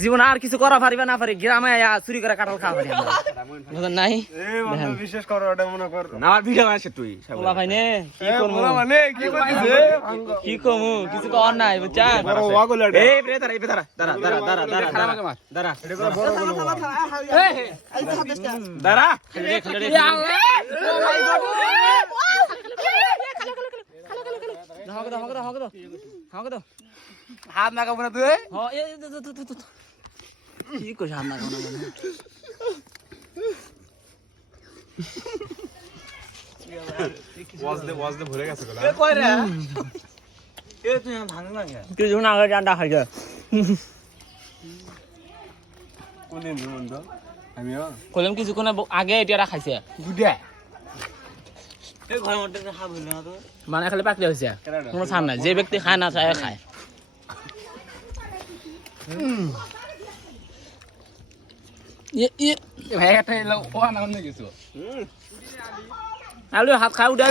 জীবন আর কিছু করা পারিবা না পারি গ্রামে চুরি করে কাঁঠাল খাওয়া পারি আমরা নাই বিশেষ করো ওটা মনে কর না আর ভিডিও বানাইছে তুই বলা ভাই নে কি করবো মানে কি করতেছে কি কমু কিছু কর নাই বুঝছেন এই রে দাঁড়া দাঁড়া দাঁড়া হাত না কামনা তুই কি কইছ হাত না কামনা ওয়াজ দে ভরে গেছে এ কই রে এ তুই ভাঙ না কে কিছু না আগে ডান্ডা খাইছে কোনদিন বন্ধ আমিও কলম কিছুক্ষণ আগে এটা খাইছে গুডা এই ঘরের মধ্যে হাত হইল না তো মানে খালি পাকলে হয়েছে কোনো ছাড় নাই যে ব্যক্তি খায় না চায় খায় ভাই একটা এলো ও না অন্য কিছু আলু হাত খাই উঠে